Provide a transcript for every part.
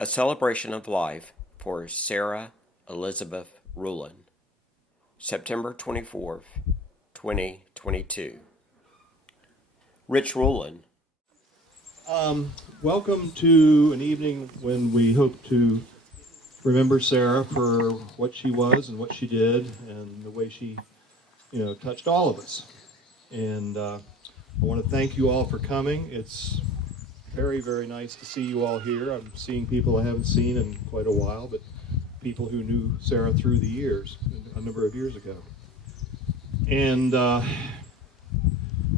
A Celebration of Life for Sarah Elizabeth Ruhlen, September 24th, 2022. Rich Ruhlen. Welcome to an evening when we hope to remember Sarah for what she was and what she did and the way she, touched all of us. And I want to thank you all for coming. It's very, very nice to see you all here. I'm seeing people I haven't seen in quite a while, but people who knew Sarah through the years, a number of years ago. And the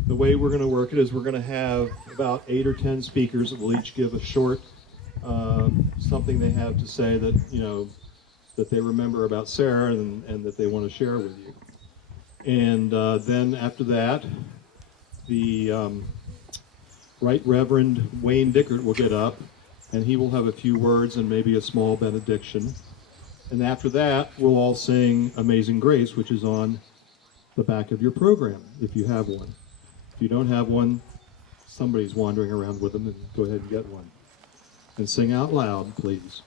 way we're going to work it is we're going to have about 8 or 10 speakers that will each give a short something they have to say that, that they remember about Sarah and that they want to share with you. And then after that, the Right Reverend Wayne Dickert will get up, and he will have a few words and maybe a small benediction. And after that, we'll all sing Amazing Grace, which is on the back of your program, if you have one. If you don't have one, somebody's wandering around with them, and go ahead and get one. And sing out loud, please.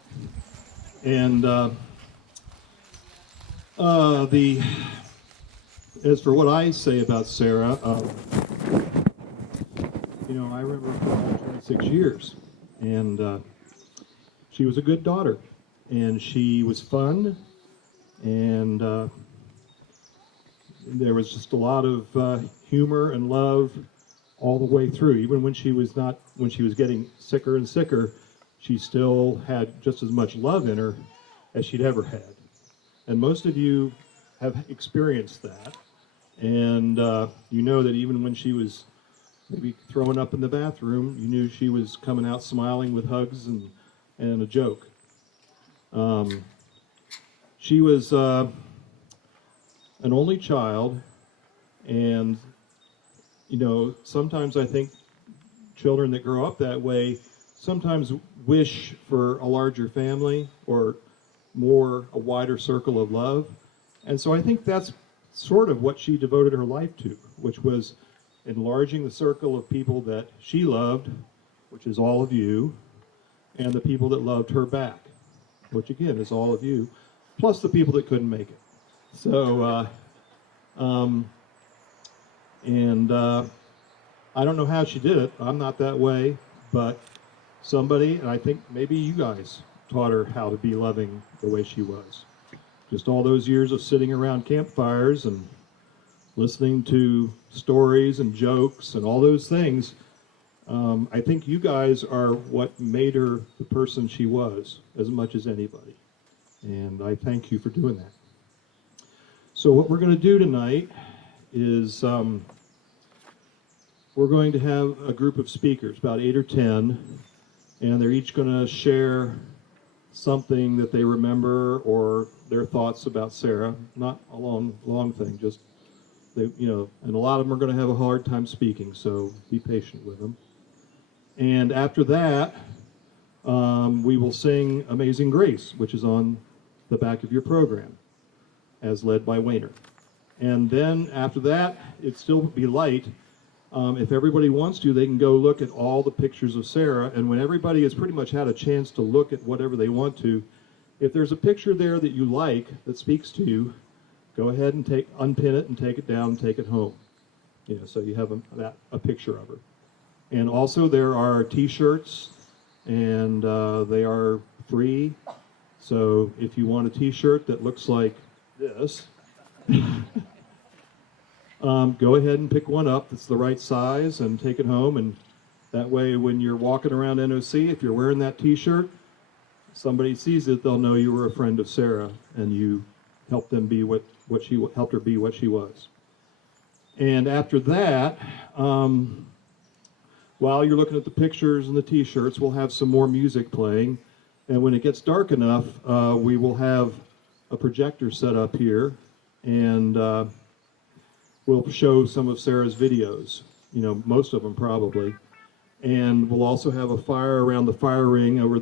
And as for what I say about Sarah, I remember her for 26 years, and she was a good daughter, and she was fun, and there was just a lot of humor and love all the way through. Even when she was getting sicker and sicker, she still had just as much love in her as she'd ever had. And most of you have experienced that, and you know that even when she was maybe throwing up in the bathroom, you knew she was coming out smiling with hugs and a joke. She was an only child, and sometimes I think children that grow up that way sometimes wish for a larger family or a wider circle of love. And so I think that's sort of what she devoted her life to, which was enlarging the circle of people that she loved, which is all of you, and the people that loved her back, which again is all of you, plus the people that couldn't make it. So, I don't know how she did it. I'm not that way, but somebody, and I think maybe you guys taught her how to be loving the way she was. Just all those years of sitting around campfires and listening to stories and jokes and all those things. I think you guys are what made her the person she was as much as anybody. And I thank you for doing that. So what we're going to do tonight is we're going to have a group of speakers, about 8 or 10, and they're each going to share something that they remember or their thoughts about Sarah. Not a long thing, just and a lot of them are going to have a hard time speaking, so be patient with them. And after that, we will sing Amazing Grace, which is on the back of your program, as led by Weir. And then after that, it'd still be light. If everybody wants to, they can go look at all the pictures of Sarah, and when everybody has pretty much had a chance to look at whatever they want to, if there's a picture there that you like, that speaks to you, go ahead and unpin it and take it down and take it home. So you have a picture of her. And also there are t-shirts, and they are free. So if you want a t-shirt that looks like this, go ahead and pick one up that's the right size and take it home. And that way when you're walking around NOC, if you're wearing that t-shirt, somebody sees it, they'll know you were a friend of Sarah and you helped them be what she helped her be what she was. And after that, while you're looking at the pictures and the t-shirts, we'll have some more music playing. And when it gets dark enough, we will have a projector set up here, and we'll show some of Sarah's videos, most of them probably. And we'll also have a fire around the fire ring over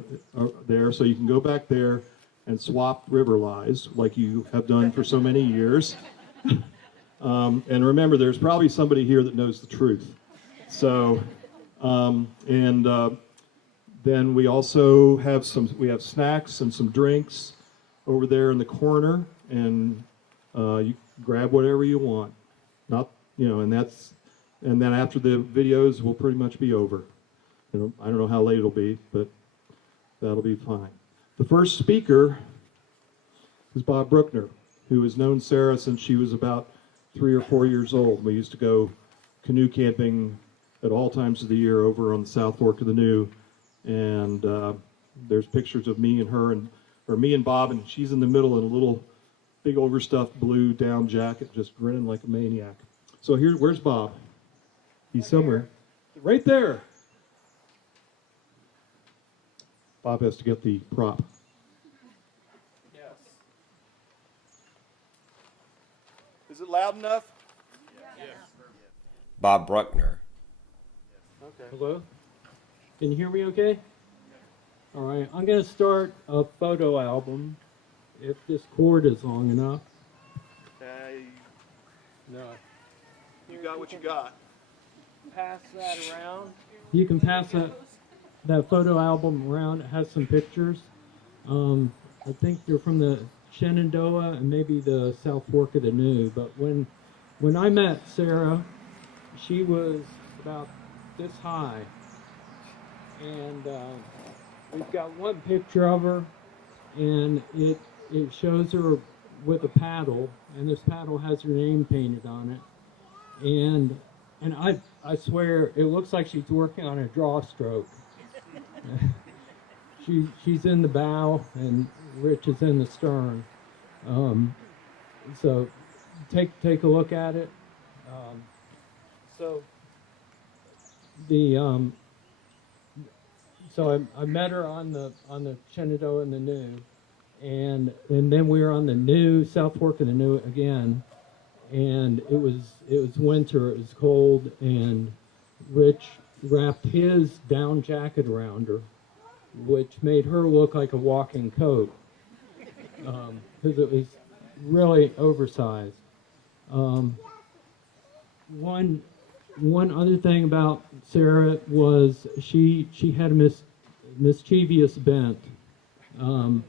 there, so you can go back there and swap river lies like you have done for so many years. And remember, there's probably somebody here that knows the truth. So, Then we also have snacks and some drinks over there in the corner, and you grab whatever you want. Not, and then after the videos will pretty much be over. I don't know how late it'll be, but that'll be fine. The first speaker is Bob Brueckner, who has known Sarah since she was about 3 or 4 years old. We used to go canoe camping at all times of the year over on the South Fork of the New, and there's pictures of me and her, or me and Bob, and she's in the middle in a little big overstuffed blue down jacket, just grinning like a maniac. So where's Bob? He's somewhere. Right there. Bob has to get the prop. Yes. Is it loud enough? Yes. Bob Brueckner. Okay. Hello? Can you hear me okay? All right, I'm going to start a photo album if this cord is long enough. No. You got what you got. Pass that around. You can pass that photo album around. It has some pictures. I think they're from the Shenandoah and maybe the South Fork of the New. But when I met Sarah, she was about this high. And we've got one picture of her, and it shows her with a paddle, and this paddle has her name painted on it. And I swear it looks like she's working on a draw stroke. She's in the bow and Rich is in the stern. So take a look at it. So I met her on the Shenandoah and the New, and then we were on the New South Fork of the New again, and it was winter. It was cold, and Rich wrapped his down jacket around her, which made her look like a walking coat, because it was really oversized. One other thing about Sarah was she had a mischievous bent, and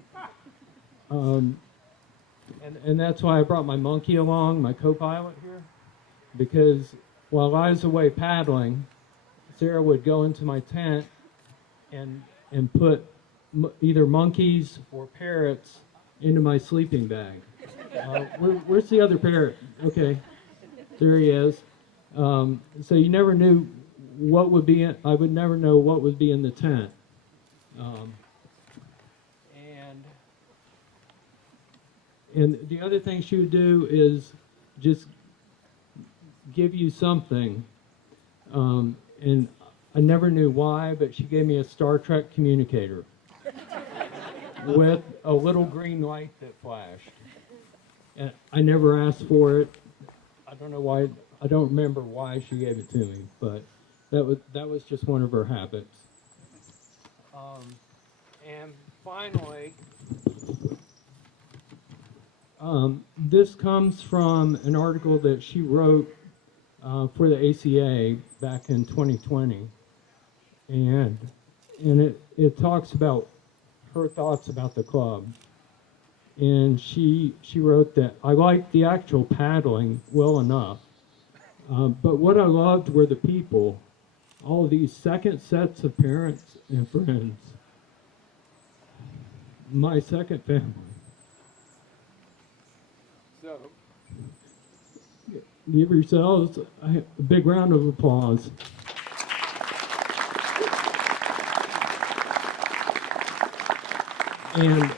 that's why I brought my monkey along, my co-pilot here, because while I was away paddling, Sarah would go into my tent and put either monkeys or parrots into my sleeping bag. Where's the other parrot? Okay, there he is. So you never knew what would be in, I would never know what would be in the tent. And the other thing she would do is just give you something. And I never knew why, but she gave me a Star Trek communicator with a little green light that flashed. And I never asked for it. I don't know why. I don't remember why she gave it to me, but that was just one of her habits. And finally, this comes from an article that she wrote for the ACA back in 2020, and it talks about her thoughts about the club. And she wrote that I liked the actual paddling well enough. But what I loved were the people, all of these second sets of parents and friends, my second family. So, give yourselves a big round of applause. And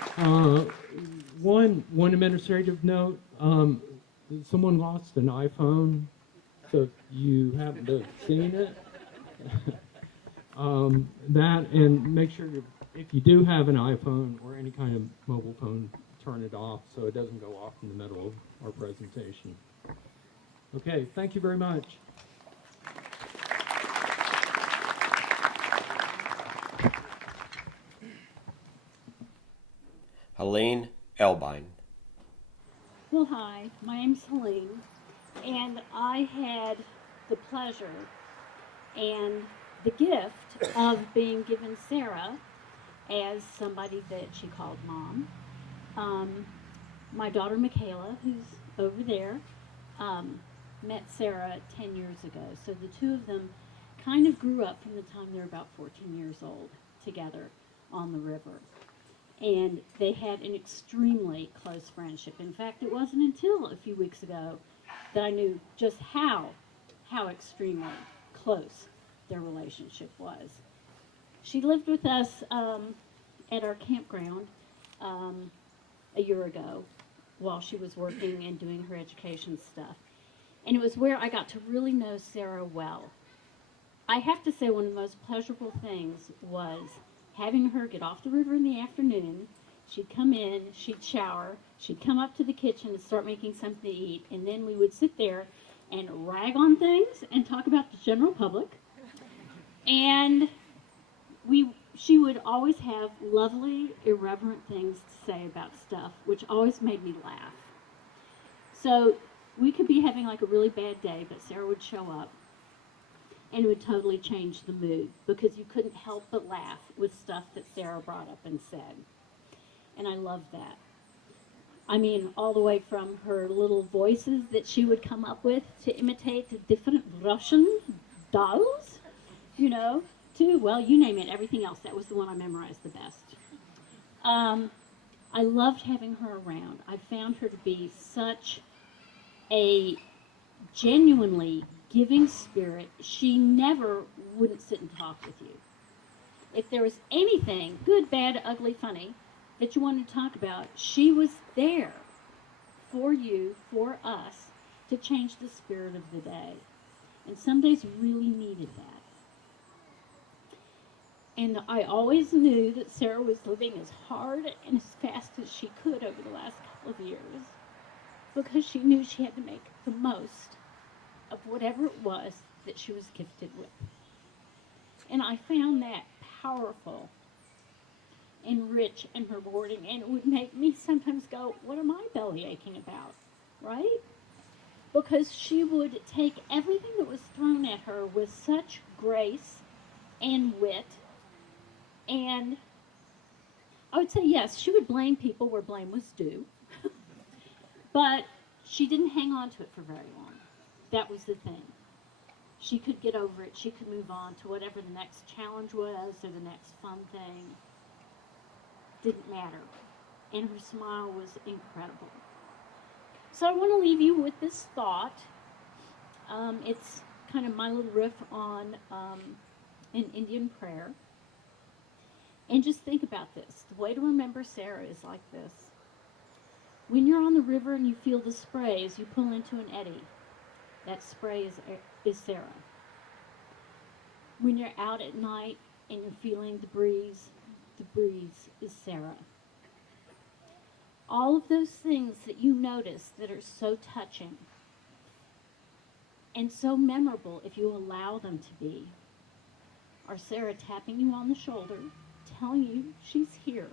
one administrative note, someone lost an iPhone. So if you haven't seen it, that, and make sure if you do have an iPhone or any kind of mobile phone, turn it off so it doesn't go off in the middle of our presentation. Okay, thank you very much. Helene, Elbein. Well, hi, my name's Helene, and I had the pleasure and the gift of being given Sarah as somebody that she called mom. My daughter Michaela, who's over there, met Sarah 10 years ago. So the two of them kind of grew up from the time they were about 14 years old together on the river. And they had an extremely close friendship. In fact, it wasn't until a few weeks ago that I knew just how extremely close their relationship was. She lived with us at our campground a year ago while she was working and doing her education stuff. And it was where I got to really know Sarah well. I have to say one of the most pleasurable things was having her get off the river in the afternoon. She'd come in, she'd shower, she'd come up to the kitchen and start making something to eat, and then we would sit there and rag on things and talk about the general public. And she would always have lovely, irreverent things to say about stuff, which always made me laugh. So we could be having like a really bad day, but Sarah would show up and it would totally change the mood because you couldn't help but laugh with stuff that Sarah brought up and said. And I loved that. I mean, all the way from her little voices that she would come up with to imitate the different Russian dolls, you know, to, well, you name it, everything else. That was the one I memorized the best. I loved having her around. I found her to be such a genuinely giving spirit. She never wouldn't sit and talk with you. If there was anything, good, bad, ugly, funny, that you wanted to talk about, she was there for you, for us, to change the spirit of the day. And some days really needed that. And I always knew that Sarah was living as hard and as fast as she could over the last couple of years because she knew she had to make the most of whatever it was that she was gifted with. And I found that powerful and rich and rewarding, and it would make me sometimes go, what am I belly aching about, right? Because she would take everything that was thrown at her with such grace and wit, and I would say, yes, she would blame people where blame was due, but she didn't hang on to it for very long. That was the thing. She could get over it. She could move on to whatever the next challenge was or the next fun thing. Didn't matter. And her smile was incredible. So I want to leave you with this thought. It's kind of my little riff on an Indian prayer. And just think about this. The way to remember Sarah is like this. When you're on the river and you feel the spray as you pull into an eddy, that spray is Sarah. When you're out at night and you're feeling the breeze is Sarah. All of those things that you notice that are so touching and so memorable, if you allow them to be, are Sarah tapping you on the shoulder, telling you she's here,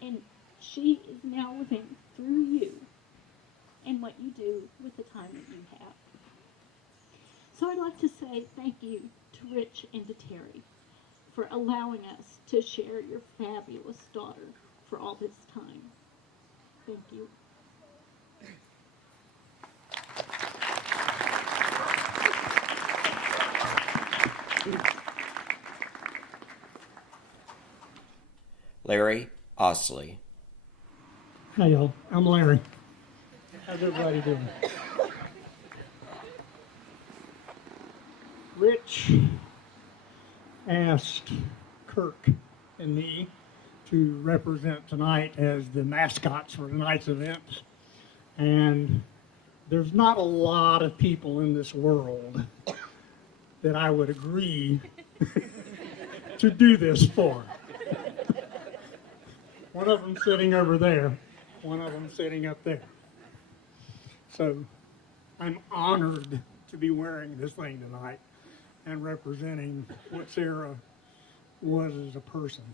and she is now living through you and what you do with the time that you have. So I'd like to say thank you to Rich and to Terry for allowing us to share your fabulous daughter for all this time. Thank you. Larry Ausley. Hi, y'all. I'm Larry. How's everybody doing? Rich asked Kirk and me to represent tonight as the mascots for tonight's event. And there's not a lot of people in this world that I would agree to do this for. One of them sitting over there, one of them sitting up there. So I'm honored to be wearing this thing tonight and representing what Sarah was as a person.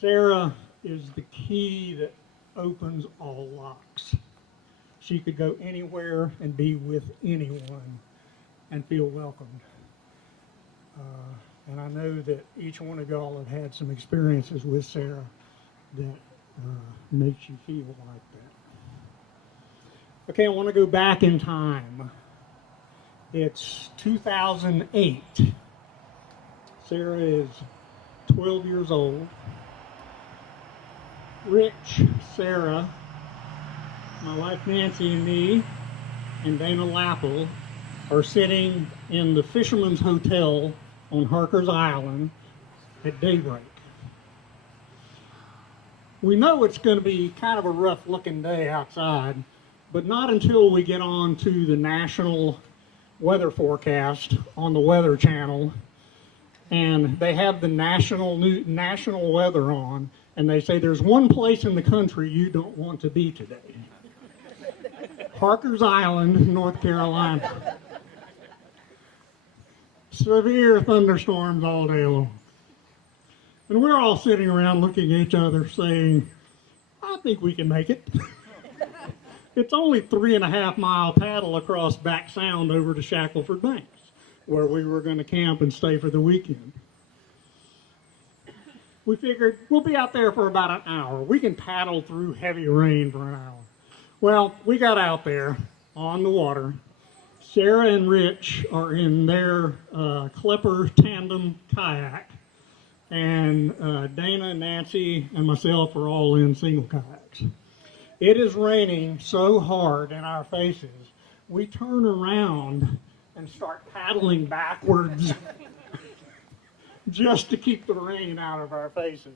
Sarah is the key that opens all locks. She could go anywhere and be with anyone and feel welcomed. And I know that each one of y'all have had some experiences with Sarah that makes you feel like that. Okay, I want to go back in time. It's 2008. Sarah is 12 years old. Rich, Sarah, my wife Nancy, and me, and Dana Lappel are sitting in the Fisherman's Hotel on Harker's Island at daybreak. We know it's going to be kind of a rough looking day outside, but not until we get on to the national weather forecast on the Weather Channel, and they have the national weather on, and they say there's one place in the country you don't want to be today. Harker's Island, North Carolina. Severe thunderstorms all day long. And we're all sitting around looking at each other saying, I think we can make it. It's only 3.5 mile paddle across Back Sound over to Shackleford Banks, where we were going to camp and stay for the weekend. We figured we'll be out there for about an hour. We can paddle through heavy rain for an hour. Well, we got out there on the water. Sarah and Rich are in their Klepper tandem kayak, and Dana, Nancy, and myself are all in single kayaks. It is raining so hard in our faces, we turn around and start paddling backwards just to keep the rain out of our faces.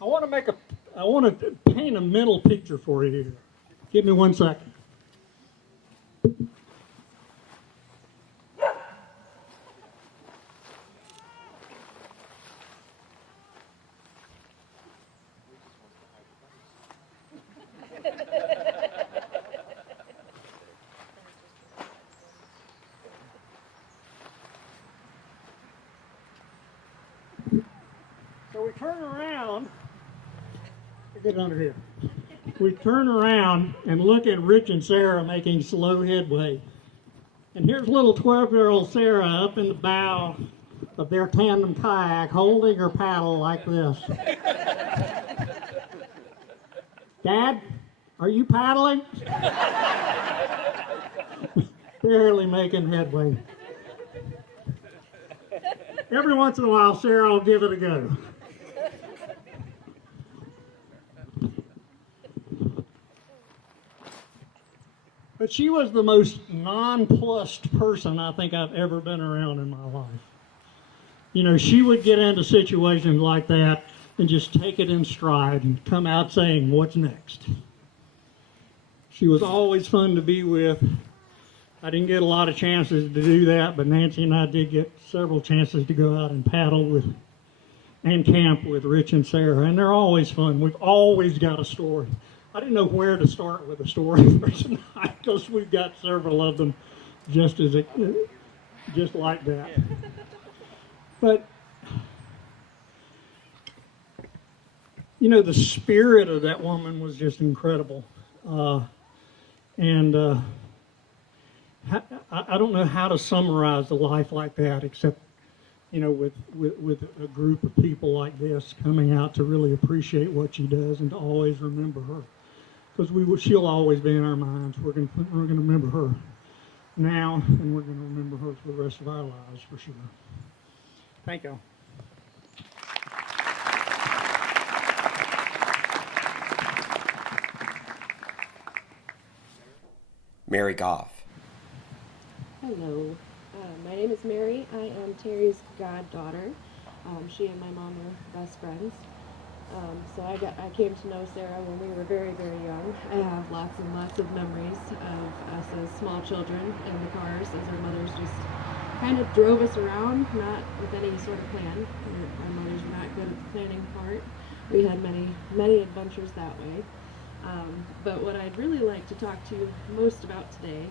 I want to paint a mental picture for you here. Give me 1 second. So we turn around. Get under here. We turn around and look at Rich and Sarah making slow headway. And here's little 12-year-old Sarah up in the bow of their tandem kayak holding her paddle like this. Dad, are you paddling? Barely making headway. Every once in a while, Sarah will give it a go. But she was the most nonplussed person I think I've ever been around in my life. You know, she would get into situations like that and just take it in stride and come out saying, what's next? She was always fun to be with. I didn't get a lot of chances to do that, but Nancy and I did get several chances to go out and paddle with and camp with Rich and Sarah, and they're always fun. We've always got a story. I didn't know where to start with a story for tonight because we've got several of them just like that. But, you know, the spirit of that woman was just incredible. I don't know how to summarize a life like that except, you know, with a group of people like this coming out to really appreciate what she does and to always remember her. Because she'll always be in our minds. We're going to remember her now, and we're going to remember her for the rest of our lives, for sure. Thank you. Mary Goff. Hello, my name is Mary. I am Terry's goddaughter. She and my mom are best friends. So I came to know Sarah when we were very, very young. I have lots and lots of memories of us as small children in the cars as our mothers just kind of drove us around, not with any sort of plan. Our mothers were not good at the planning part. We had many, many adventures that way. But what I'd really like to talk to you most about today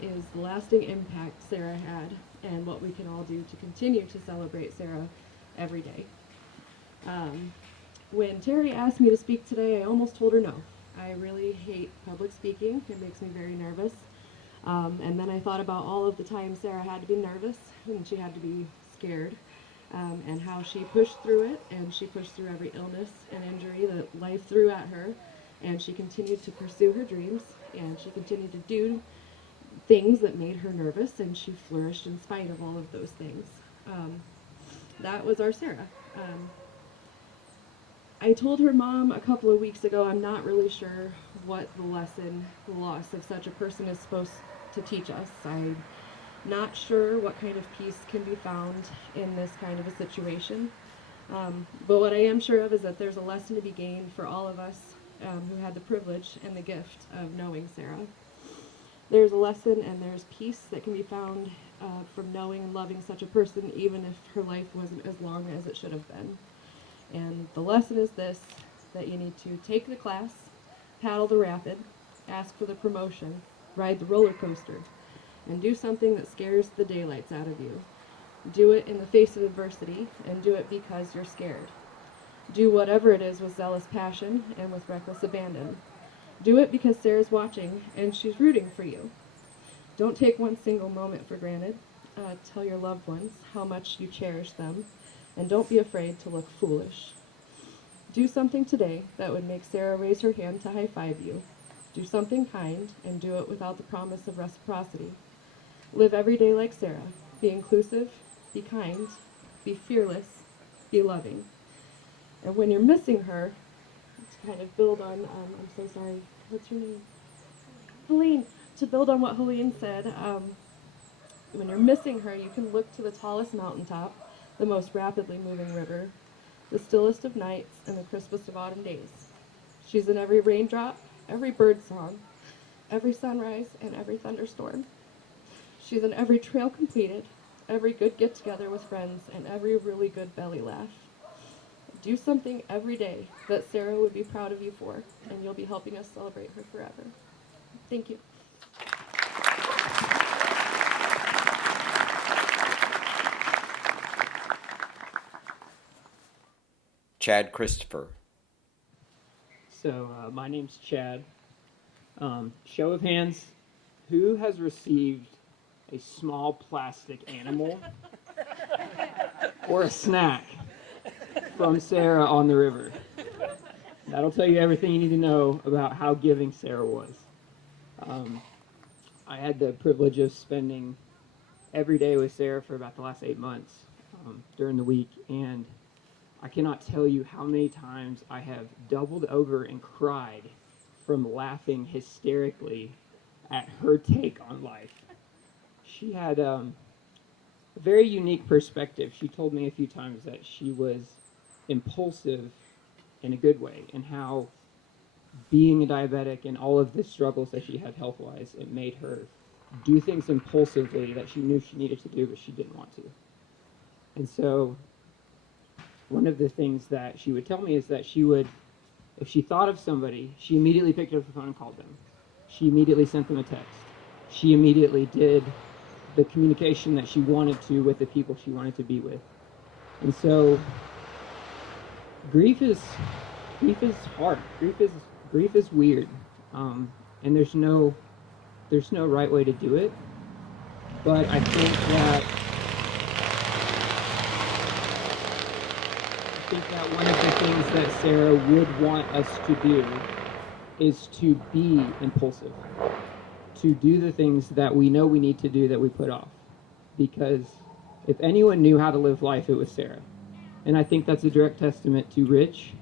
is the lasting impact Sarah had and what we can all do to continue to celebrate Sarah every day. When Terry asked me to speak today, I almost told her no. I really hate public speaking. It makes me very nervous. And then I thought about all of the times Sarah had to be nervous and she had to be scared, and how she pushed through it, and she pushed through every illness and injury that life threw at her, and she continued to pursue her dreams, and she continued to do things that made her nervous, and she flourished in spite of all of those things. That was our Sarah. I told her mom a couple of weeks ago I'm not really sure what the loss of such a person is supposed to teach us. I'm not sure what kind of peace can be found in this kind of a situation. But what I am sure of is that there's a lesson to be gained for all of us who had the privilege and the gift of knowing Sarah. There's a lesson and there's peace that can be found from knowing and loving such a person, even if her life wasn't as long as it should have been. And the lesson is this, that you need to take the class, paddle the rapid, ask for the promotion, ride the roller coaster, and do something that scares the daylights out of you. Do it in the face of adversity, and do it because you're scared. Do whatever it is with zealous passion and with reckless abandon. Do it because Sarah's watching and she's rooting for you. Don't take one single moment for granted. Tell your loved ones how much you cherish them, and don't be afraid to look foolish. Do something today that would make Sarah raise her hand to high-five you. Do something kind, and do it without the promise of reciprocity. Live every day like Sarah. Be inclusive, be kind, be fearless, be loving. And when you're missing her, to kind of build on, I'm so sorry, what's your name? Helene. To build on what Helene said, when you're missing her, you can look to the tallest mountaintop, the most rapidly moving river, the stillest of nights, and the crispest of autumn days. She's in every raindrop, every bird song, every sunrise, and every thunderstorm. She's in every trail completed, every good get-together with friends, and every really good belly laugh. Do something every day that Sarah would be proud of you for, and you'll be helping us celebrate her forever. Thank you. Chad Christopher. So, my name's Chad. Show of hands, who has received a small plastic animal or a snack from Sarah on the river? That'll tell you everything you need to know about how giving Sarah was. I had the privilege of spending every day with Sarah for about the last 8 months during the week, and I cannot tell you how many times I have doubled over and cried from laughing hysterically at her take on life. She had a very unique perspective. She told me a few times that she was impulsive in a good way, and how being a diabetic and all of the struggles that she had health-wise, it made her do things impulsively that she knew she needed to do, but she didn't want to. And so one of the things that she would tell me is that she would, if she thought of somebody, she immediately picked up the phone and called them. She immediately sent them a text. She immediately did the communication that she wanted to with the people she wanted to be with. And so grief is hard. Grief is weird. And there's no right way to do it. But I think that one of the things that Sarah would want us to do is to be impulsive, to do the things that we know we need to do that we put off. Because if anyone knew how to live life, it was Sarah. And I think that's a direct testament to Rich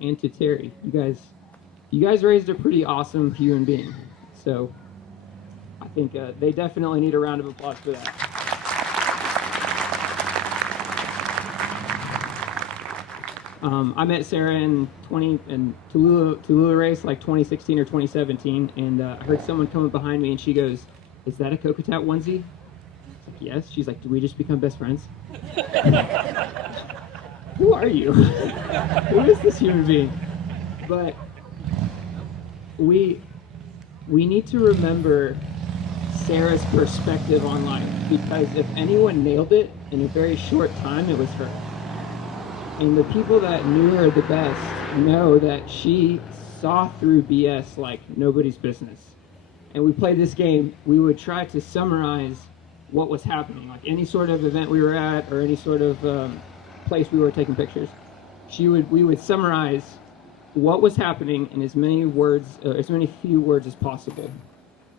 and to Terry. You guys raised a pretty awesome human being. So I think they definitely need a round of applause for that. I met Sarah in Tallulah race, like 2016 or 2017, and I heard someone coming behind me, and she goes, "Is that a Cocotat onesie?" Like, yes. She's like, "Did we just become best friends?" Who are you? Who is this human being? But we need to remember Sarah's perspective on life, because if anyone nailed it in a very short time, it was her. And the people that knew her the best know that she saw through BS like nobody's business. and we played this game. We would try to summarize what was happening, like any sort of event we were at or any sort of place we were taking pictures. We would summarize what was happening in as many few words as possible.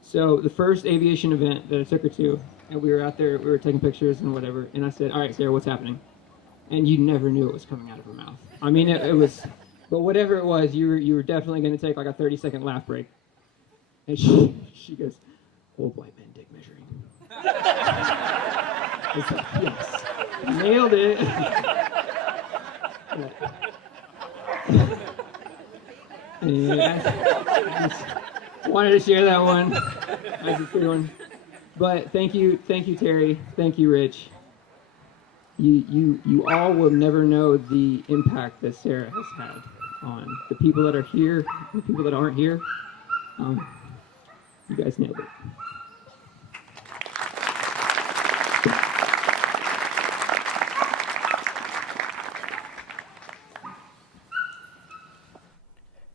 So the first aviation event that I took her to, and we were out there, we were taking pictures and whatever, and I said, "All right, Sarah, what's happening?" And you never knew it was coming out of her mouth. I mean, it was, but whatever it was, you were definitely going to take like a 30-second laugh break. And she goes, "Old white men dick measuring." I was like, yes, nailed it. I just wanted to share that one. That's a good one. But thank you, Terry. Thank you, Rich. You all will never know the impact that Sarah has had on the people that are here, the people that aren't here. You guys nailed it.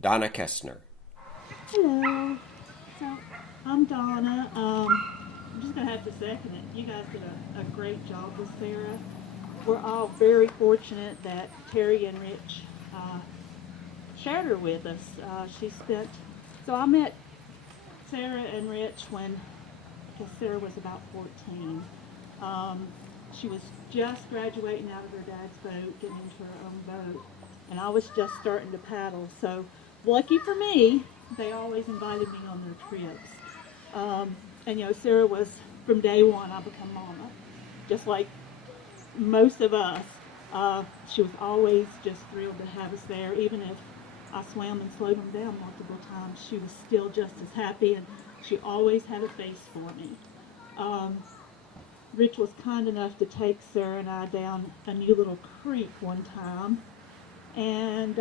Donna Kestner. Hello. So, I'm Donna. I'm just going to have to second it. You guys did a great job with Sarah. We're all very fortunate that Terry and Rich shared her with us. So I met Sarah and Rich when Sarah was about 14. She was just graduating out of her dad's boat, getting into her own boat, and I was just starting to paddle. So lucky for me, they always invited me on their trips. And Sarah was, from day one, I become mama. Just like most of us, she was always just thrilled to have us there. Even if I swam and slowed them down multiple times, she was still just as happy, and she always had a face for me. Rich was kind enough to take Sarah and I down a new little creek one time, and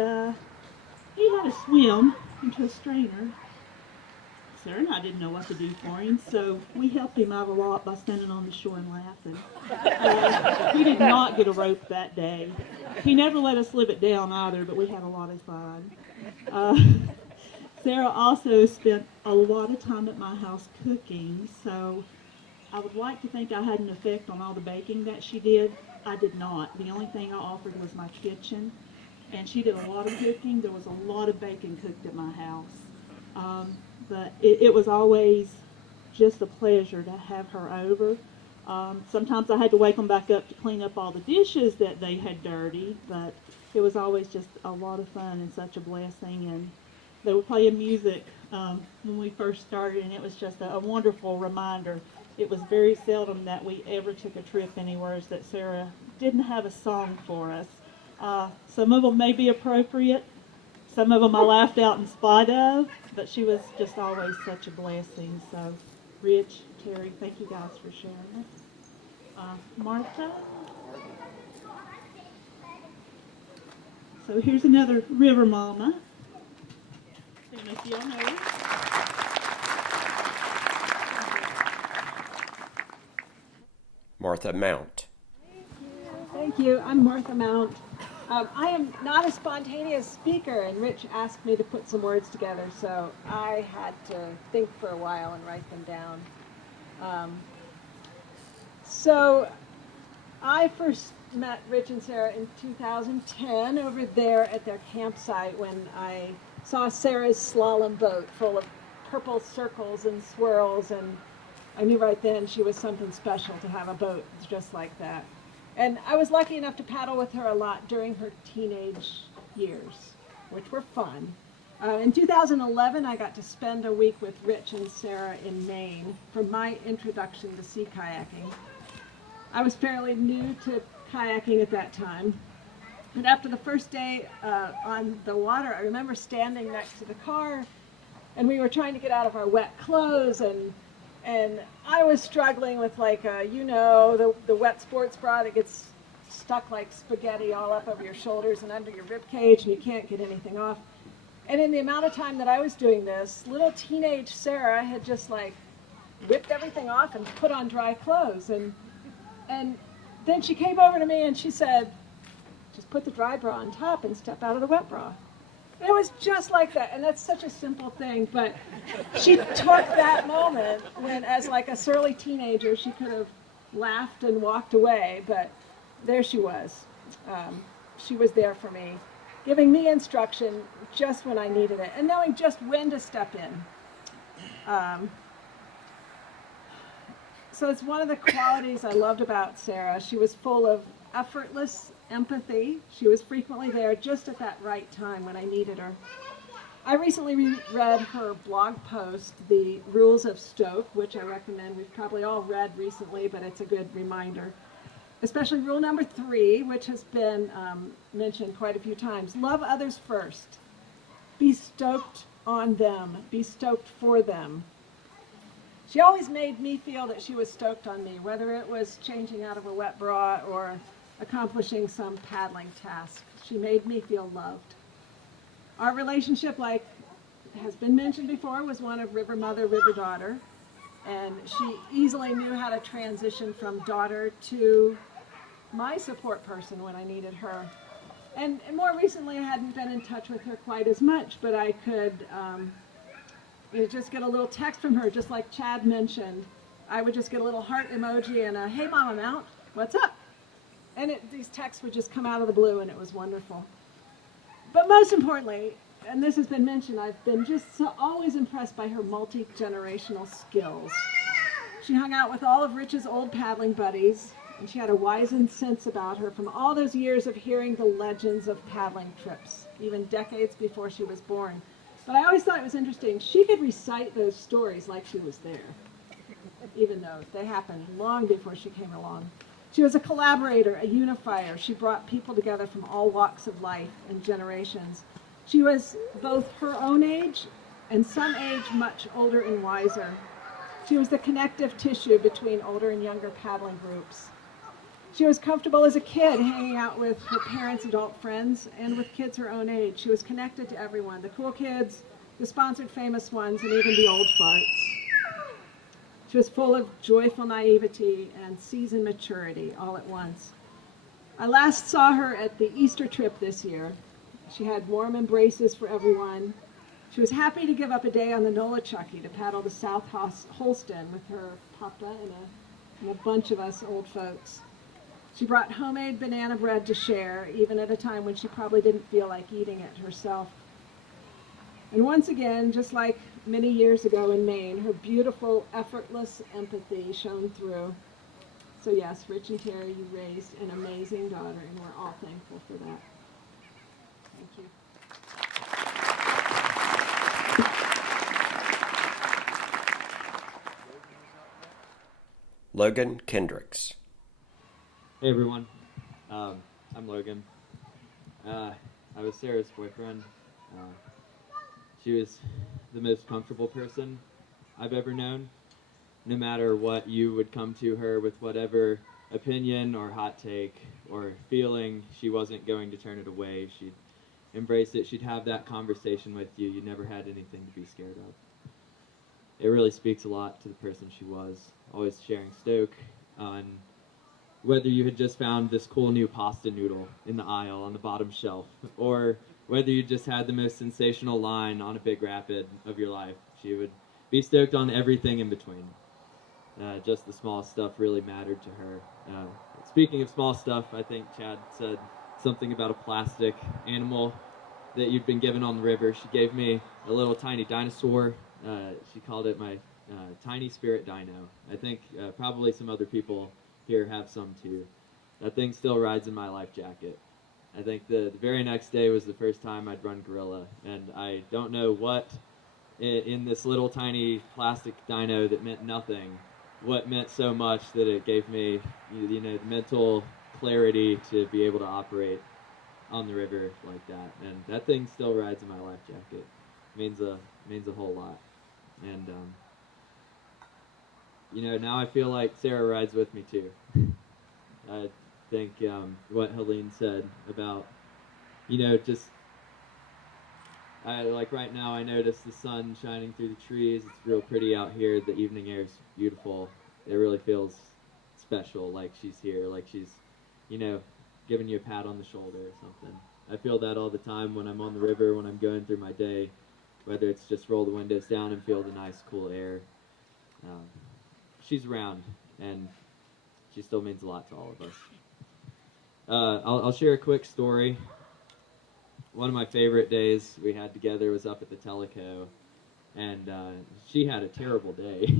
he had to swim into a strainer. Sarah and I didn't know what to do for him, so we helped him out a lot by standing on the shore and laughing. He did not get a rope that day. He never let us live it down either, but we had a lot of fun. Sarah also spent a lot of time at my house cooking, so I would like to think I had an effect on all the baking that she did. I did not. The only thing I offered was my kitchen, and she did a lot of cooking. There was a lot of bacon cooked at my house. But it was always just a pleasure to have her over. Sometimes I had to wake them back up to clean up all the dishes that they had dirty, but it was always just a lot of fun and such a blessing. And they were playing music when we first started, and it was just a wonderful reminder. It was very seldom that we ever took a trip anywhere that Sarah didn't have a song for us. Some of them may be appropriate. Some of them I laughed out in spite of, but she was just always such a blessing. So, Rich, Terry, thank you guys for sharing us. Martha? So here's another river mama. I don't know if you all know her. Martha Mount. Thank you. I'm Martha Mount. I am not a spontaneous speaker, and Rich asked me to put some words together, so I had to think for a while and write them down. So I first met Rich and Sarah in 2010 over there at their campsite when I saw Sarah's slalom boat full of purple circles and swirls, and I knew right then she was something special to have a boat just like that. And I was lucky enough to paddle with her a lot during her teenage years, which were fun. In 2011, I got to spend a week with Rich and Sarah in Maine for my introduction to sea kayaking. I was fairly new to kayaking at that time. And after the first day on the water, I remember standing next to the car, and we were trying to get out of our wet clothes, and I was struggling with, like, the wet sports bra that gets stuck like spaghetti all up over your shoulders and under your rib cage, and you can't get anything off. And in the amount of time that I was doing this, little teenage Sarah had just, like, whipped everything off and put on dry clothes. And then she came over to me and she said, "Just put the dry bra on top and step out of the wet bra." It was just like that, and that's such a simple thing, but she took that moment when, as like a surly teenager, she could have laughed and walked away, but there she was. She was there for me, giving me instruction just when I needed it, and knowing just when to step in. So it's one of the qualities I loved about Sarah. She was full of effortless empathy. She was frequently there just at that right time when I needed her. I recently read her blog post, The Rules of Stoke, which I recommend. We've probably all read recently, but it's a good reminder. Especially rule number 3, which has been mentioned quite a few times. Love others first. Be stoked on them. Be stoked for them. She always made me feel that she was stoked on me, whether it was changing out of a wet bra or accomplishing some paddling task. She made me feel loved. Our relationship, like has been mentioned before, was one of river mother, river daughter, and she easily knew how to transition from daughter to my support person when I needed her. And more recently, I hadn't been in touch with her quite as much, but I could just get a little text from her, just like Chad mentioned. I would just get a little heart emoji and a, hey, Mama Mount, what's up? And these texts would just come out of the blue, and it was wonderful. But most importantly, and this has been mentioned, I've been just always impressed by her multi-generational skills. She hung out with all of Rich's old paddling buddies, and she had a wizened sense about her from all those years of hearing the legends of paddling trips, even decades before she was born. But I always thought it was interesting. She could recite those stories like she was there, even though they happened long before she came along. She was a collaborator, a unifier. She brought people together from all walks of life and generations. She was both her own age and some age much older and wiser. She was the connective tissue between older and younger paddling groups. She was comfortable as a kid hanging out with her parents' adult friends and with kids her own age. She was connected to everyone, the cool kids, the sponsored famous ones, and even the old farts. She was full of joyful naivety and seasoned maturity all at once. I last saw her at the Easter trip this year. She had warm embraces for everyone. She was happy to give up a day on the Nolichucky to paddle the South Holston with her papa and a bunch of us old folks. She brought homemade banana bread to share, even at a time when she probably didn't feel like eating it herself. And once again, just like many years ago in Maine, her beautiful, effortless empathy shone through. So yes, Rich and Terry, you raised an amazing daughter, and we're all thankful for that. Thank you. Logan Kendricks. Hey everyone, I'm Logan. I was Sarah's boyfriend. She was the most comfortable person I've ever known. No matter what, you would come to her with whatever opinion or hot take or feeling, she wasn't going to turn it away. She'd embrace it. She'd have that conversation with you. You never had anything to be scared of. It really speaks a lot to the person she was. Always sharing stoke on whether you had just found this cool new pasta noodle in the aisle on the bottom shelf, or whether you just had the most sensational line on a big rapid of your life. She would be stoked on everything in between. Just the small stuff really mattered to her. Speaking of small stuff, I think Chad said something about a plastic animal that you'd been given on the river. She gave me a little tiny dinosaur. She called it my tiny spirit dino. I think probably some other people here have some too. That thing still rides in my life jacket. I think the very next day was the first time I'd run gorilla, and I don't know what in this little tiny plastic dino that meant nothing, what meant so much that it gave me, you know, the mental clarity to be able to operate on the river like that. And that thing still rides in my life jacket. Means a whole lot. And you know, now I feel like Sarah rides with me too. I think what Helene said about, you know, just like right now I notice the sun shining through the trees. It's real pretty out here. The evening air is beautiful. It really feels special, like she's here, like she's, you know, giving you a pat on the shoulder or something. I feel that all the time when I'm on the river, when I'm going through my day, whether it's just roll the windows down and feel the nice, cool air. She's around, and she still means a lot to all of us. I'll share a quick story. One of my favorite days we had together was up at the Teleco, and she had a terrible day.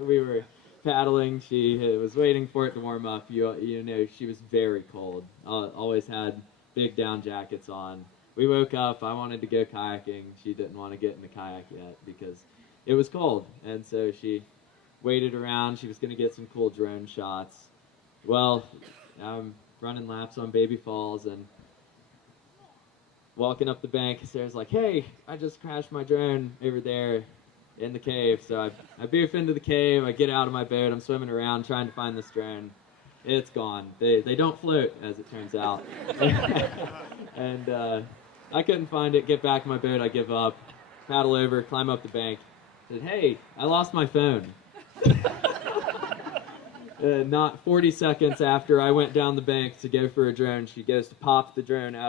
We were paddling. She was waiting for it to warm up. You know, she was very cold. Always had big down jackets on. We woke up. I wanted to go kayaking. She didn't want to get in the kayak yet because it was cold, and so she waited around. She was going to get some cool drone shots. Well, I'm running laps on Baby Falls and walking up the bank. Sarah's like, "Hey, I just crashed my drone over there in the cave." So I beef into the cave. I get out of my boat. I'm swimming around trying to find this drone. It's gone. They don't float, as it turns out. And I couldn't find it. Get back in my boat. I give up. Paddle over. Climb up the bank. Said, "Hey, I lost my phone." Not 40 seconds after I went down the bank to go for a drone, she goes to pop the drone her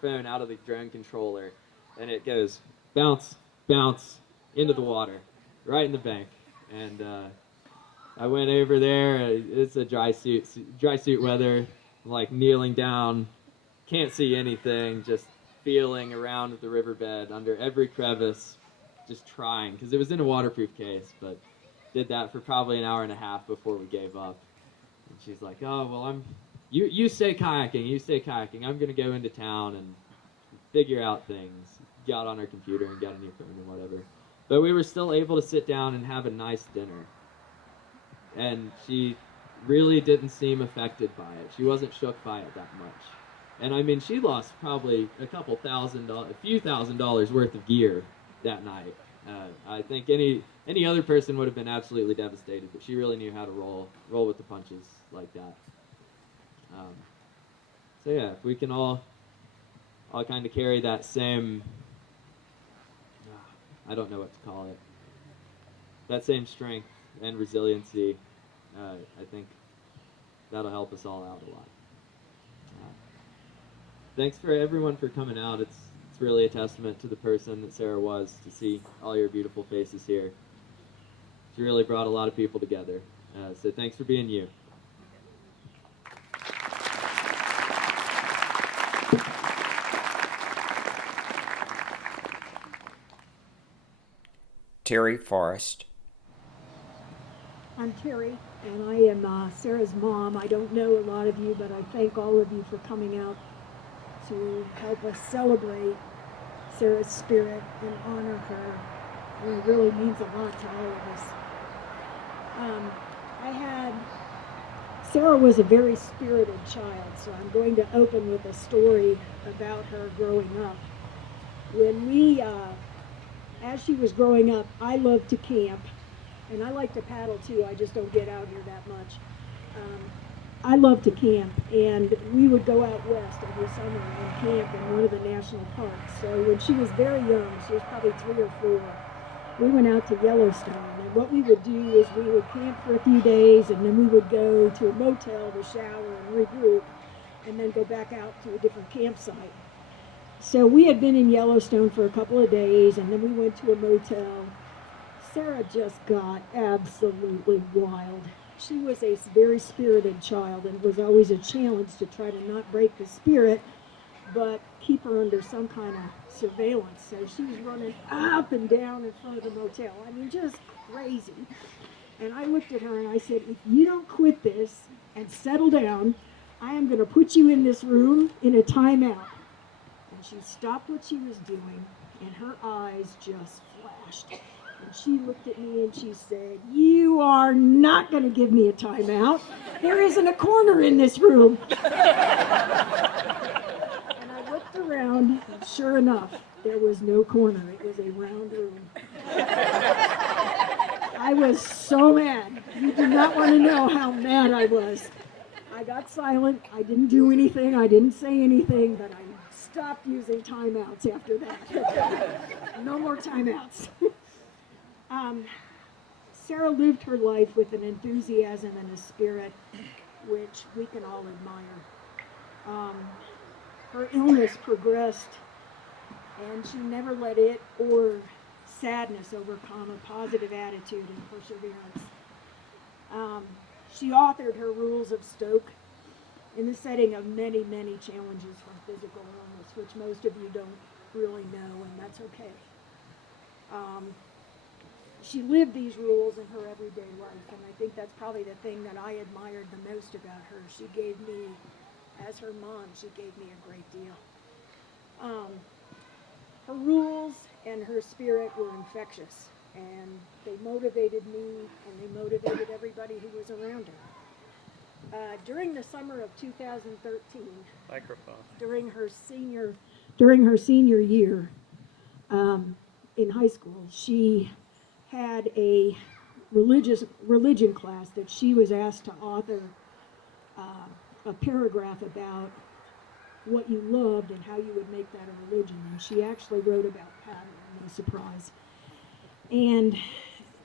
phone out of the drone controller, and it goes bounce, bounce into the water, right in the bank. And I went over there. It's a dry suit weather. I'm like kneeling down, can't see anything, just feeling around the riverbed under every crevice, just trying, because it was in a waterproof case, but did that for probably an hour and a half before we gave up. And she's like, "Oh, well, you stay kayaking, I'm going to go into town and figure out things." Got on her computer and got a new phone and whatever. But we were still able to sit down and have a nice dinner. And she really didn't seem affected by it. She wasn't shook by it that much. And I mean, she lost probably a few $1,000s worth of gear that night. I think any other person would have been absolutely devastated, but she really knew how to roll with the punches like that. So yeah, if we can all kind of carry that same, I don't know what to call it, that same strength and resiliency, I think that'll help us all out a lot. Thanks for everyone for coming out. It's really a testament to the person that Sarah was to see all your beautiful faces here. She really brought a lot of people together. So thanks for being you. Terry Forrest. I'm Terry, and I am Sarah's mom. I don't know a lot of you, but I thank all of you for coming out to help us celebrate Sarah's spirit and honor her. It really means a lot to all of us. Sarah was a very spirited child, so I'm going to open with a story about her growing up. As she was growing up, I loved to camp, and I like to paddle too. I just don't get out here that much. I love to camp, and we would go out west every summer and camp in one of the national parks. So when she was very young, she was probably 3 or 4, we went out to Yellowstone. And what we would do is we would camp for a few days, and then we would go to a motel to shower and regroup, and then go back out to a different campsite. So we had been in Yellowstone for a couple of days, and then we went to a motel. Sarah just got absolutely wild. She was a very spirited child, and it was always a challenge to try to not break the spirit, but keep her under some kind of surveillance. So she was running up and down in front of the motel. I mean, just crazy. And I looked at her and I said, "If you don't quit this and settle down, I am going to put you in this room in a timeout." And she stopped what she was doing, and her eyes just flashed. And she looked at me and she said, "You are not going to give me a timeout. There isn't a corner in this room." And I looked around, and sure enough, there was no corner. It was a round room. I was so mad. You do not want to know how mad I was. I got silent. I didn't do anything. I didn't say anything, but I stopped using timeouts after that. No more timeouts. Sarah lived her life with an enthusiasm and a spirit which we can all admire. her illness progressed, and she never let it or sadness overcome a positive attitude and perseverance. She authored her Rules of Stoke in the setting of many, many challenges from physical illness, which most of you don't really know, and that's okay. She lived these rules in her everyday life, and I think that's probably the thing that I admired the most about her. She gave me, as her mom, she gave me a great deal. Her rules and her spirit were infectious, and they motivated me, and they motivated everybody who was around her. During the summer of 2013, Microphone. during her senior year in high school, she had a religion class that she was asked to author a paragraph about what you loved and how you would make that a religion. And she actually wrote about paddling, no surprise. And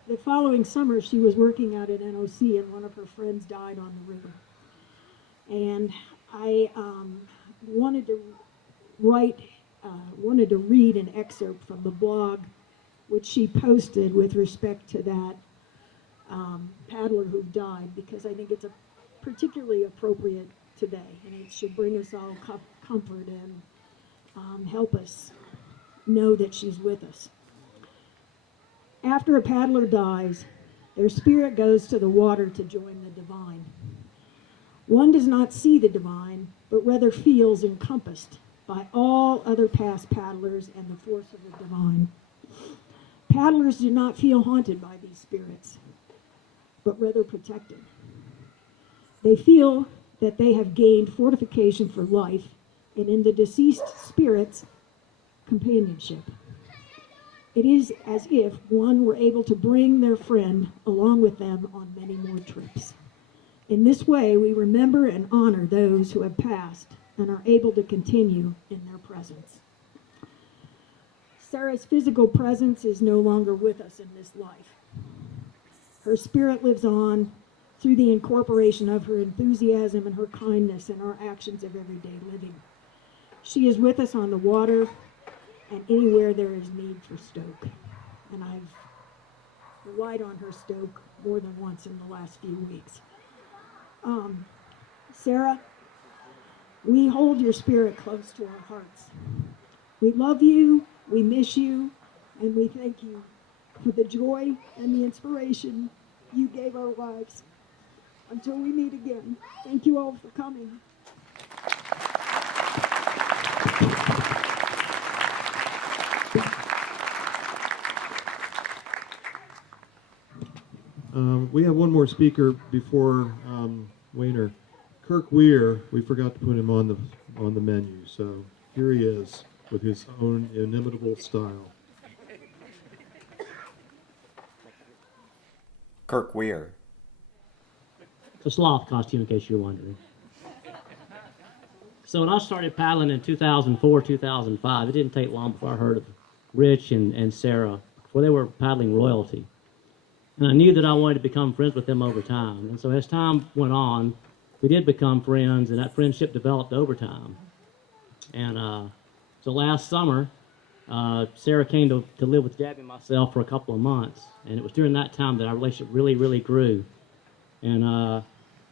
the following summer, she was working out at NOC, and one of her friends died on the river. And I wanted to read an excerpt from the blog which she posted with respect to that paddler who died, because I think it's particularly appropriate today, and it should bring us all comfort and help us know that she's with us. After a paddler dies, their spirit goes to the water to join the divine. One does not see the divine, but rather feels encompassed by all other past paddlers and the force of the divine. Paddlers do not feel haunted by these spirits, but rather protected. They feel that they have gained fortification for life, and in the deceased spirit's companionship. It is as if one were able to bring their friend along with them on many more trips. In this way, we remember and honor those who have passed and are able to continue in their presence. Sarah's physical presence is no longer with us in this life. Her spirit lives on through the incorporation of her enthusiasm and her kindness in our actions of everyday living. She is with us on the water and anywhere there is need for stoke. And I've relied on her stoke more than once in the last few weeks. Sarah, we hold your spirit close to our hearts. We love you, we miss you, and we thank you for the joy and the inspiration you gave our lives. Until we meet again, thank you all for coming. We have one more speaker before Weir. Kirk Weir, we forgot to put him on the menu, so here he is with his own inimitable style. Kirk Weir. It's a sloth costume, in case you're wondering. So when I started paddling in 2004, 2005, it didn't take long before I heard of Rich and Sarah, before they were paddling royalty. And I knew that I wanted to become friends with them over time. And so as time went on, we did become friends, and that friendship developed over time. And so last summer, Sarah came to live with Debbie and myself for a couple of months. And it was during that time that our relationship really, really grew. And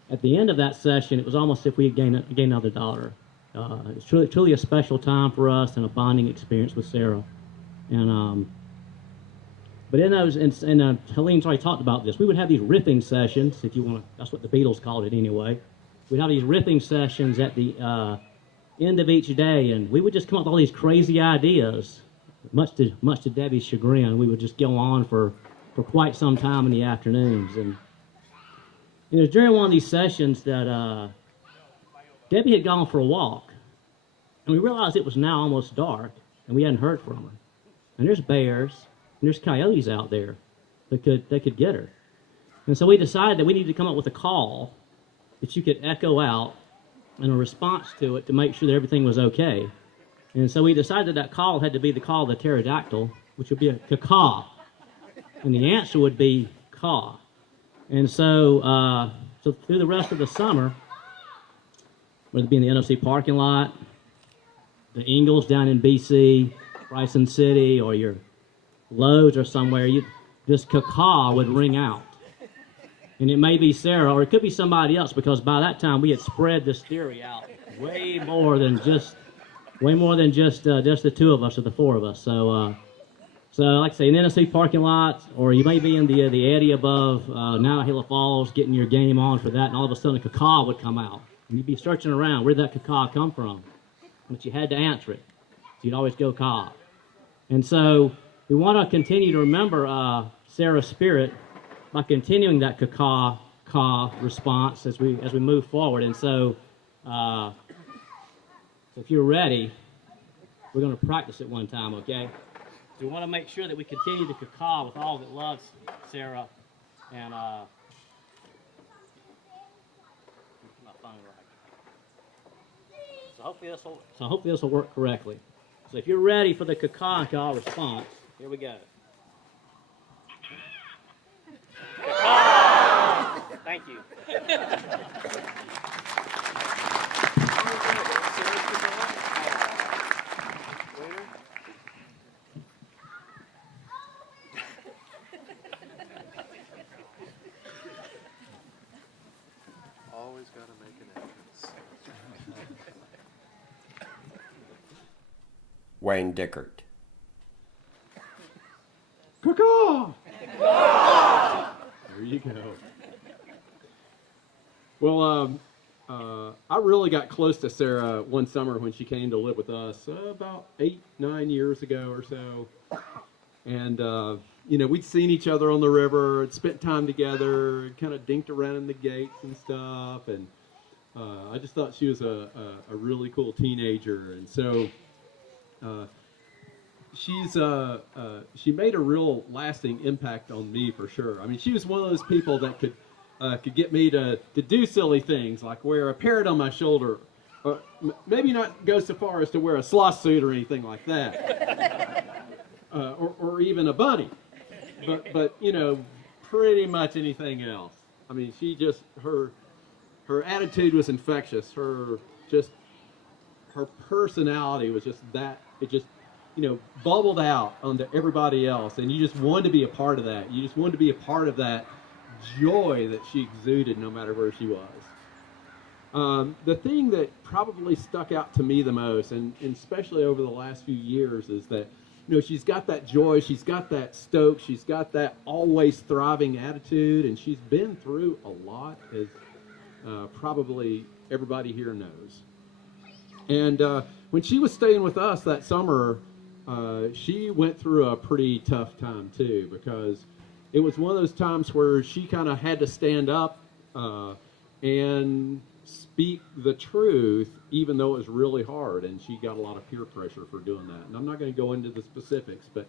at the end of that session, it was almost as if we had gained another daughter. It's truly a special time for us and a bonding experience with Sarah. And but in those, and Helene's already talked about this, we would have these riffing sessions, if you want to, that's what the Beatles called it anyway. We'd have these riffing sessions at the end of each day, and we would just come up with all these crazy ideas, much to Debbie's chagrin. We would just go on for quite some time in the afternoons. And it was during one of these sessions that Debbie had gone for a walk, and we realized it was now almost dark, and we hadn't heard from her. And there's bears, and there's coyotes out there that could get her. And so we decided that we needed to come up with a call that you could echo out and a response to it to make sure that everything was okay. And so we decided that call had to be the call of the pterodactyl, which would be a caw. And the answer would be caw. And so, so through the rest of the summer, whether it be in the NFC parking lot, the Ingles down in BC, Bryson City, or your Lowe's or somewhere, this caw would ring out. And it may be Sarah, or it could be somebody else, because by that time we had spread this theory out way more than just the two of us or the four of us. So like I say, in the NFC parking lot, or you may be in the eddy above Nowahela Falls, getting your game on for that, and all of a sudden a caw would come out. And you'd be searching around, where did that caw come from? But you had to answer it. So you'd always go caw. And so we want to continue to remember Sarah's spirit by continuing that caw response as we move forward. And so if you're ready, we're going to practice it one time, okay? So we want to make sure that we continue to caw with all that loves Sarah. And my phone right. So hopefully this will work correctly. So if you're ready for the caw response, here we go. Caw! Thank you. Always got to make an entrance. Wayne Dickert. Caw! There you go. Well, I really got close to Sarah one summer when she came to live with us about 8-9 years ago or so. And, we'd seen each other on the river, had spent time together, kind of dinked around in the gates and stuff. And I just thought she was a really cool teenager. And so she made a real lasting impact on me for sure. I mean, she was one of those people that could get me to do silly things like wear a parrot on my shoulder, or maybe not go so far as to wear a sloth suit or anything like that, or even a bunny, but pretty much anything else. I mean, she just her attitude was infectious. Her personality was just that. It just bubbled out onto everybody else, and you just wanted to be a part of that. You just wanted to be a part of that joy that she exuded no matter where she was. The thing that probably stuck out to me the most, and especially over the last few years, is that she's got that joy, she's got that stoke, she's got that always thriving attitude, and she's been through a lot, as probably everybody here knows. And when she was staying with us that summer, she went through a pretty tough time too, because it was one of those times where she kind of had to stand up and speak the truth, even though it was really hard, and she got a lot of peer pressure for doing that. And I'm not going to go into the specifics, but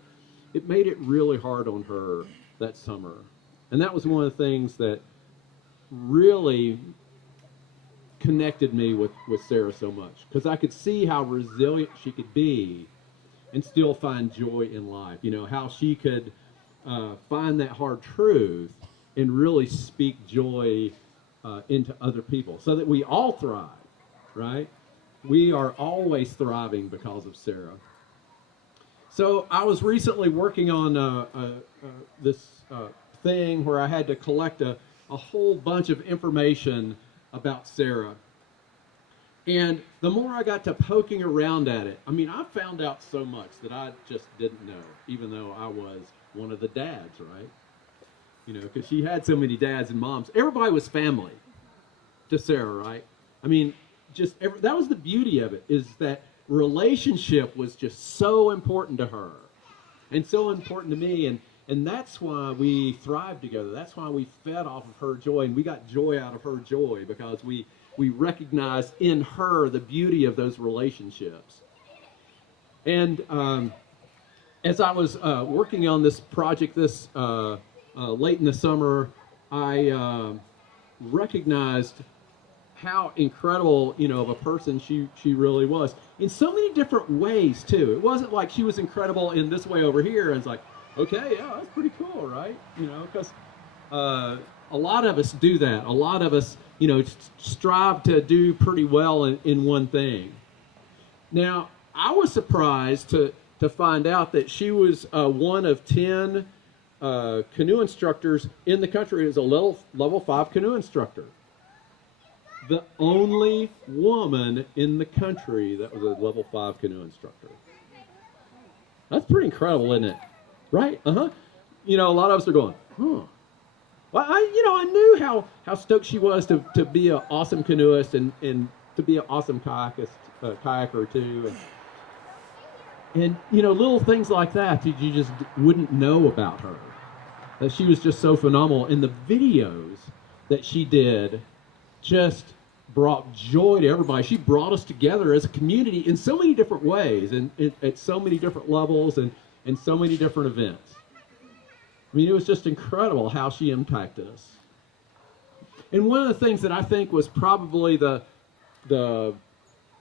it made it really hard on her that summer. And that was one of the things that really connected me with Sarah so much, because I could see how resilient she could be and still find joy in life. How she could find that hard truth and really speak joy into other people so that we all thrive, right? We are always thriving because of Sarah. So I was recently working on this thing where I had to collect a whole bunch of information about Sarah. And the more I got to poking around at it, I found out so much that I just didn't know, even though I was one of the dads, right? Because she had so many dads and moms. Everybody was family to Sarah, right? That was the beauty of it, is that relationship was just so important to her and so important to me. And that's why we thrived together. That's why we fed off of her joy, and we got joy out of her joy, because we recognized in her the beauty of those relationships. And as I was working on this project this late in the summer, I recognized how incredible, of a person she really was in so many different ways too. It wasn't like she was incredible in this way over here, and it's like, okay, yeah, that's pretty cool, right? Because A lot of us do that. A lot of us, strive to do pretty well in one thing. Now, I was surprised to find out that she was one of 10 canoe instructors in the country as a level 5 canoe instructor. The only woman in the country that was a level 5 canoe instructor. That's pretty incredible, isn't it? Right? A lot of us are going, huh. Well, I knew how stoked she was to be an awesome canoeist and to be an awesome kayaker too. And little things like that you just wouldn't know about her. That she was just so phenomenal. And the videos that she did just brought joy to everybody. She brought us together as a community in so many different ways and at so many different levels and so many different events. I mean, it was just incredible how she impacted us. And one of the things that I think was probably the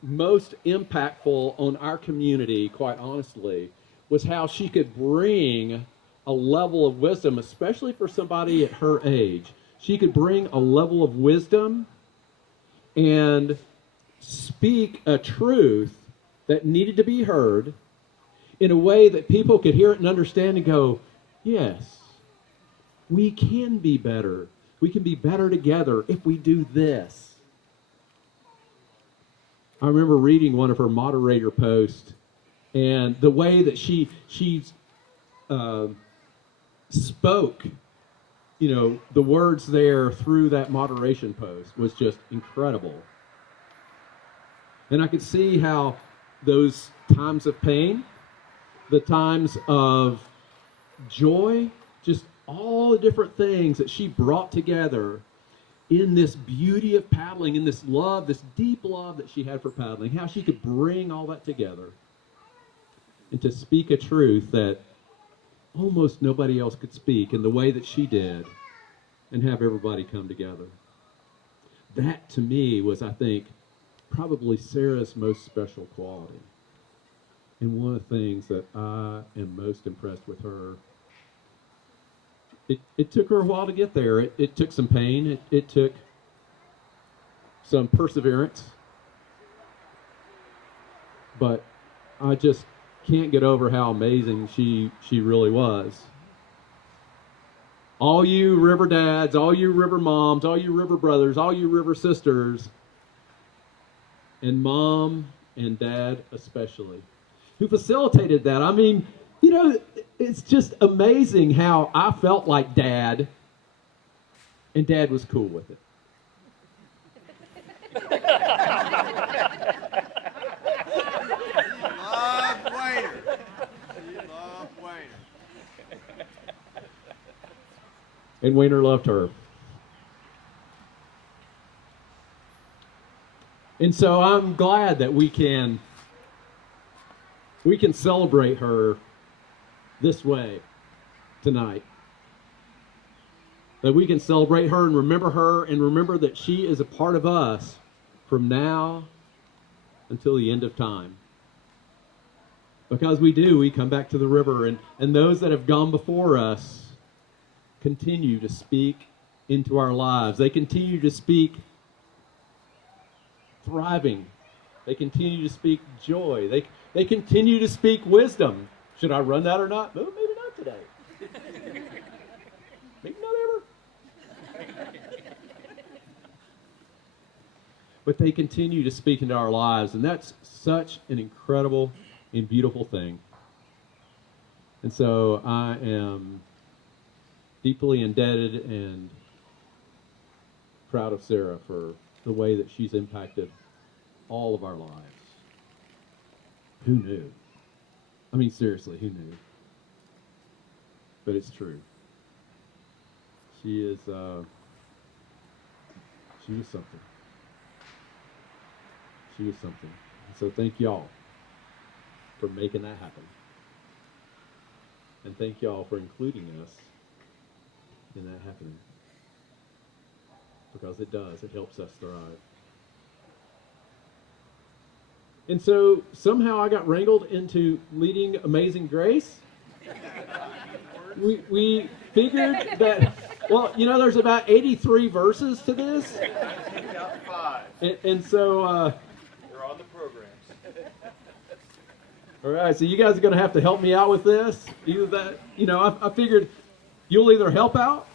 most impactful on our community, quite honestly, was how she could bring a level of wisdom, especially for somebody at her age. She could bring a level of wisdom and speak a truth that needed to be heard in a way that people could hear it and understand and go, yes, we can be better. We can be better together if we do this. I remember reading one of her moderator posts, and the way that she spoke, the words there through that moderation post was just incredible. And I could see how those times of pain, the times of joy, just all the different things that she brought together in this beauty of paddling, in this love, this deep love that she had for paddling, how she could bring all that together and to speak a truth that almost nobody else could speak in the way that she did and have everybody come together. That, to me, was, I think, probably Sarah's most special quality. And one of the things that I am most impressed with her, it took her a while to get there. It took some pain. It took some perseverance. But I just can't get over how amazing she really was. All you river dads, all you river moms, all you river brothers, all you river sisters, and mom and dad especially, who facilitated that. I mean, it's just amazing how I felt like dad, and dad was cool with it. Love Weir. Love Weir. And Weir loved her. And so I'm glad that we can celebrate her this way tonight. That we can celebrate her and remember that she is a part of us from now until the end of time. Because we come back to the river, and those that have gone before us continue to speak into our lives. They continue to speak thriving. They continue to speak joy. They continue to speak wisdom. Should I run that or not? Well, maybe not today. Maybe not ever. But they continue to speak into our lives, and that's such an incredible and beautiful thing. And so I am deeply indebted and proud of Sarah for the way that she's impacted all of our lives. Who knew? I mean, seriously, who knew? But it's true. She was something. She was something. So thank y'all for making that happen. And thank y'all for including us in that happening. Because it does. It helps us thrive. And so somehow I got wrangled into leading Amazing Grace. We figured that Well, you know, there's about 83 verses to this. Got 5. And so, They're on the programs. all right, so you guys are going to have to help me out with this. Either that, you know, I figured you'll either help out,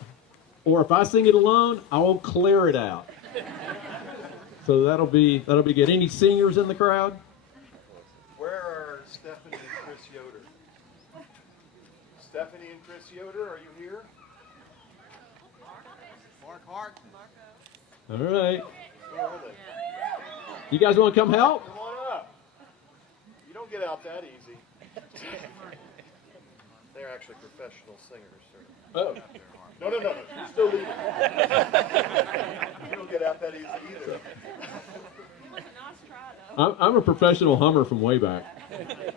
or if I sing it alone, I will clear it out. So that'll be good. Any singers in the crowd? Where are Stephanie and Chris Yoder? Stephanie and Chris Yoder, are you here? Mark Hart. All right. Where are they? You guys want to come help? Come on up. You don't get out that easy. They're actually professional singers, sir. Oh. No. You're still leaving. You don't get out that easy either. I'm a professional hummer from way back.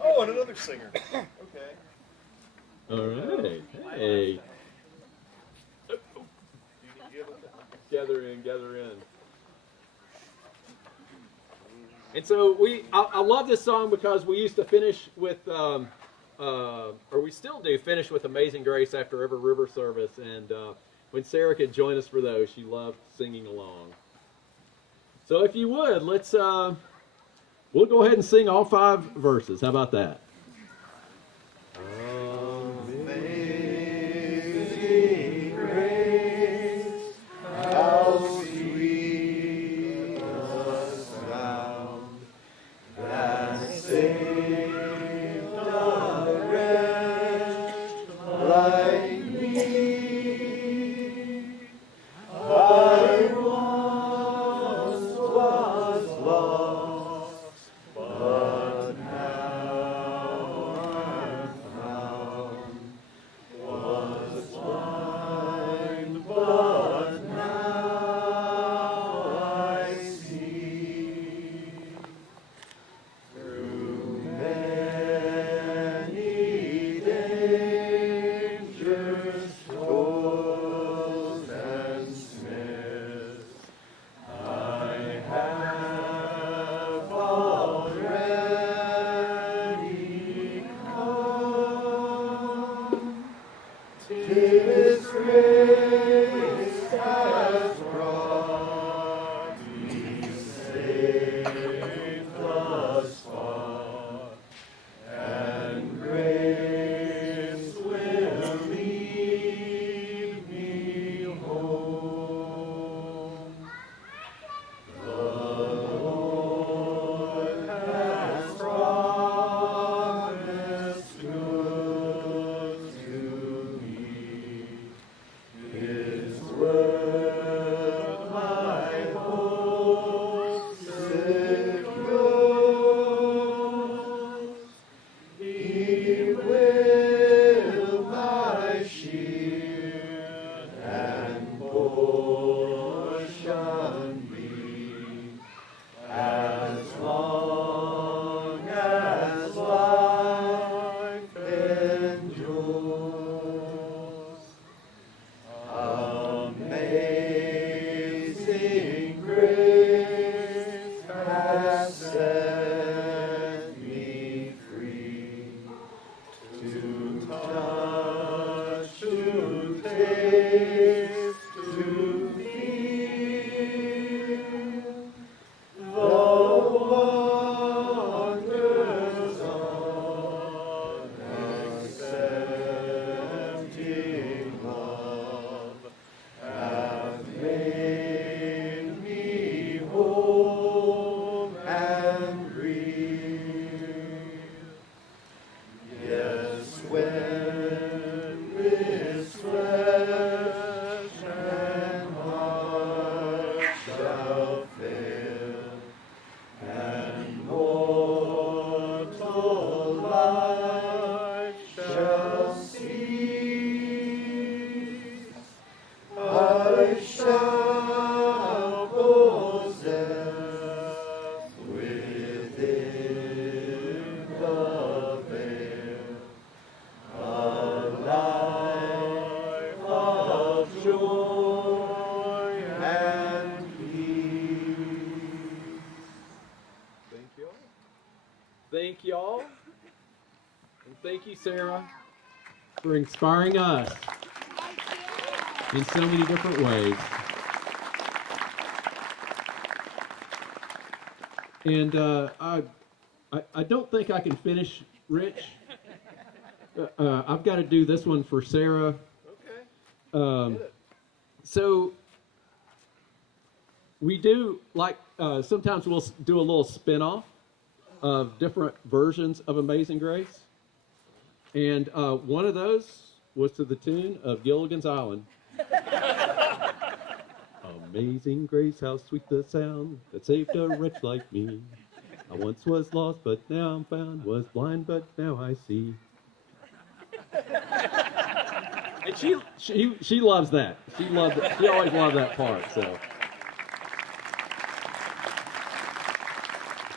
Oh, and another singer. Okay. All right. Hey. Gather in. And so I love this song because we used to finish with, or we still do finish with Amazing Grace after every river service. And when Sarah could join us for those, she loved singing along. So if you would, let's, we'll go ahead and sing all 5 verses. How about that? Amazing grace, how sweet the sound that saved a wretch like me. I once was lost, but now I'm found. Was blind, but now I see. Through many dangers, toils, and snares, I have already come. 'Tis grace has brought me safe thus far, and grace will lead me home. The Lord has promised good to me. His word my hope secures. He will my shield and portion be, as long as life endures. Amazing grace has set me free, to touch, to taste, to feel the wonders of accepting love have made me whole and real. Yes, when this flesh and heart shall fail, and mortal life shall cease, I shall possess within the veil a life of joy and peace. Thank you all. Thank you all. And thank you, Sarah, for inspiring us. in so many different ways. And I don't think I can finish, Rich. I've got to do this one for Sarah. Okay. So we do, like, sometimes we'll do a little spin-off of different versions of Amazing Grace. And one of those was to the tune of Gilligan's Island. Amazing grace, how sweet the sound that saved a wretch like me. I once was lost, but now I'm found, was blind, but now I see. And she loves that. She always loved that part. So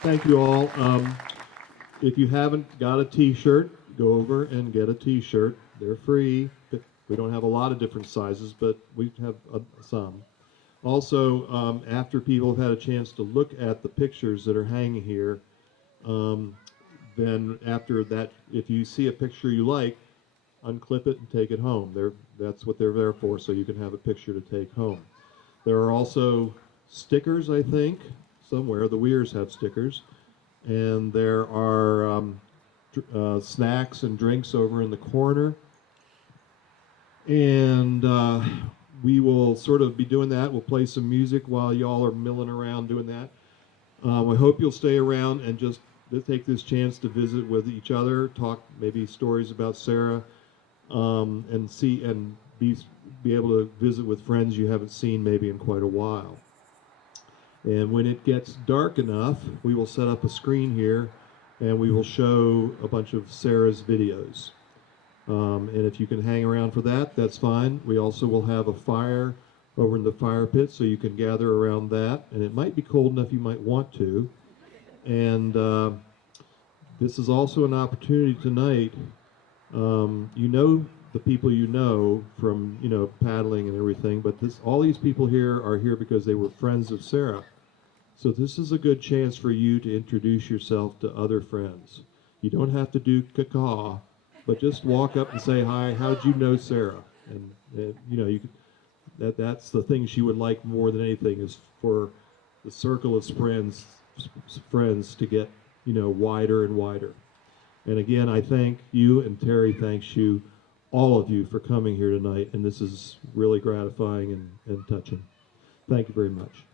Thank you all. If you haven't got a T-shirt, go over and get a T-shirt. They're free. We don't have a lot of different sizes, but we have some. Also, after people have had a chance to look at the pictures that are hanging here, then after that, if you see a picture you like, unclip it and take it home. That's what they're there for, so you can have a picture to take home. There are also stickers, I think, somewhere. The Weirs have stickers. And there are snacks and drinks over in the corner. And we will sort of be doing that. We'll play some music while y'all are milling around doing that. I hope you'll stay around and just take this chance to visit with each other, talk maybe stories about Sarah, and see and be able to visit with friends you haven't seen maybe in quite a while. And when it gets dark enough, we will set up a screen here and we will show a bunch of Sarah's videos. And if you can hang around for that, that's fine. We also will have a fire over in the fire pit, so you can gather around that. And it might be cold enough you might want to. And this is also an opportunity tonight. You know the people you know from, paddling and everything, but all these people here are here because they were friends of Sarah. So this is a good chance for you to introduce yourself to other friends. You don't have to do caca, but just walk up and say, hi, how did you know Sarah? And you could, that's the thing she would like more than anything, is for the circle of friends to get, wider and wider. And again, I thank you, and Terry thanks you, all of you, for coming here tonight. And this is really gratifying and touching. Thank you very much.